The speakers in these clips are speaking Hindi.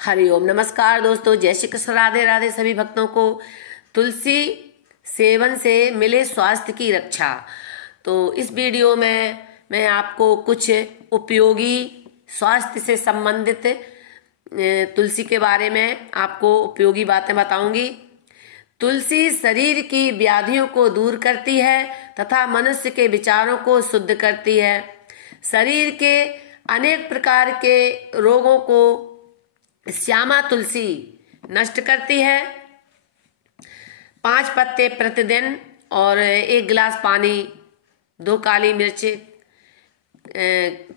हरिओम नमस्कार दोस्तों, जय श्री कृष्ण, राधे राधे सभी भक्तों को। तुलसी सेवन से मिले स्वास्थ्य की रक्षा। तो इस वीडियो में मैं आपको कुछ उपयोगी स्वास्थ्य से संबंधित तुलसी के बारे में आपको उपयोगी बातें बताऊंगी। तुलसी शरीर की व्याधियों को दूर करती है तथा मनुष्य के विचारों को शुद्ध करती है। शरीर के अनेक प्रकार के रोगों को श्यामा तुलसी नष्ट करती है। 5 पत्ते प्रतिदिन और 1 गिलास पानी, 2 काली मिर्च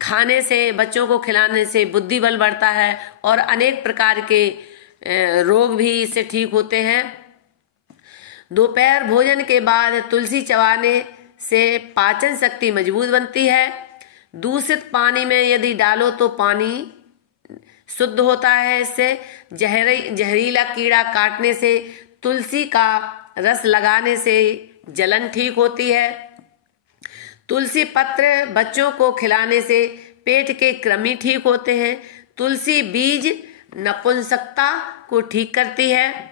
खाने से, बच्चों को खिलाने से बुद्धि बल बढ़ता है और अनेक प्रकार के रोग भी इससे ठीक होते हैं। दोपहर भोजन के बाद तुलसी चबाने से पाचन शक्ति मजबूत बनती है। दूषित पानी में यदि डालो तो पानी शुद्ध होता है। इससे जहरीला कीड़ा काटने से, तुलसी का रस लगाने से जलन ठीक होती है। तुलसी पत्र बच्चों को खिलाने से पेट के कृमि ठीक होते हैं। तुलसी बीज नपुंसकता को ठीक करती है।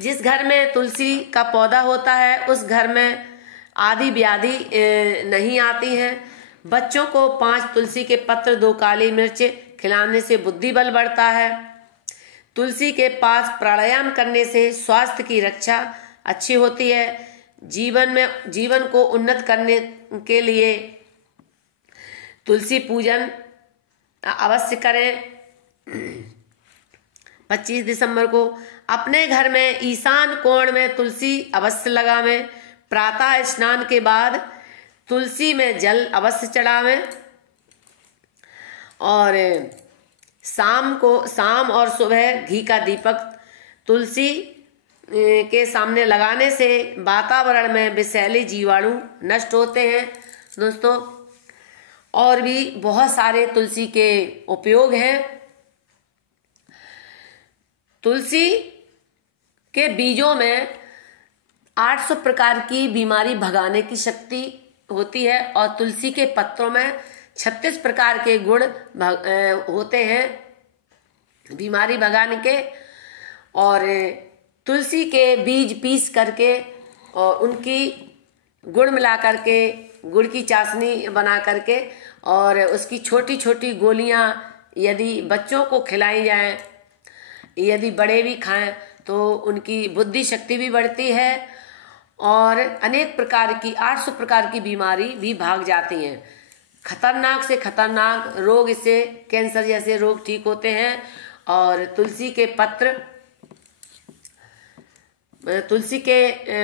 जिस घर में तुलसी का पौधा होता है उस घर में आदि व्याधि नहीं आती हैं। बच्चों को 5 तुलसी के पत्र, 2 काली मिर्च खिलाने से बुद्धि बल बढ़ता है। तुलसी के पास प्राणायाम करने से स्वास्थ्य की रक्षा अच्छी होती है। जीवन को उन्नत करने के लिए तुलसी पूजन अवश्य करें। 25 दिसंबर को अपने घर में ईशान कोण में तुलसी अवश्य लगावें। प्रातः स्नान के बाद तुलसी में जल अवश्य चढ़ावें और शाम और सुबह घी का दीपक तुलसी के सामने लगाने से वातावरण में विषैले जीवाणु नष्ट होते हैं। दोस्तों, और भी बहुत सारे तुलसी के उपयोग हैं। तुलसी के बीजों में 800 प्रकार की बीमारी भगाने की शक्ति होती है और तुलसी के पत्रों में 36 प्रकार के गुण होते हैं बीमारी भगाने के। और तुलसी के बीज पीस करके और उनकी गुड़ मिला करके, गुड़ की चाशनी बना करके और उसकी छोटी छोटी गोलियां यदि बच्चों को खिलाई जाएं, यदि बड़े भी खाएं तो उनकी बुद्धि शक्ति भी बढ़ती है और अनेक प्रकार की 800 प्रकार की बीमारी भी भाग जाती हैं। खतरनाक से खतरनाक रोग, इससे कैंसर जैसे रोग ठीक होते हैं। और तुलसी के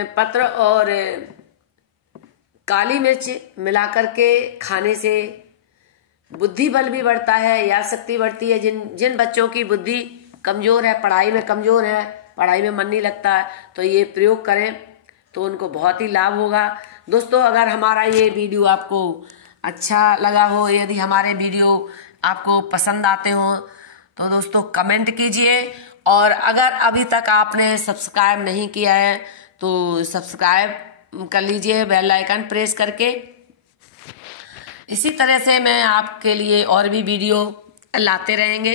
पत्र और काली मिर्च मिलाकर के खाने से बुद्धि बल भी बढ़ता है, याद शक्ति बढ़ती है। जिन बच्चों की बुद्धि कमजोर है, पढ़ाई में कमजोर है, पढ़ाई में मन नहीं लगता है, तो ये प्रयोग करें तो उनको बहुत ही लाभ होगा। दोस्तों, अगर हमारा ये वीडियो आपको अच्छा लगा हो, यदि हमारे वीडियो आपको पसंद आते हो तो दोस्तों कमेंट कीजिए। और अगर अभी तक आपने सब्सक्राइब नहीं किया है तो सब्सक्राइब कर लीजिए, बेल आइकन प्रेस करके। इसी तरह से मैं आपके लिए और भी वीडियो लाते रहेंगे।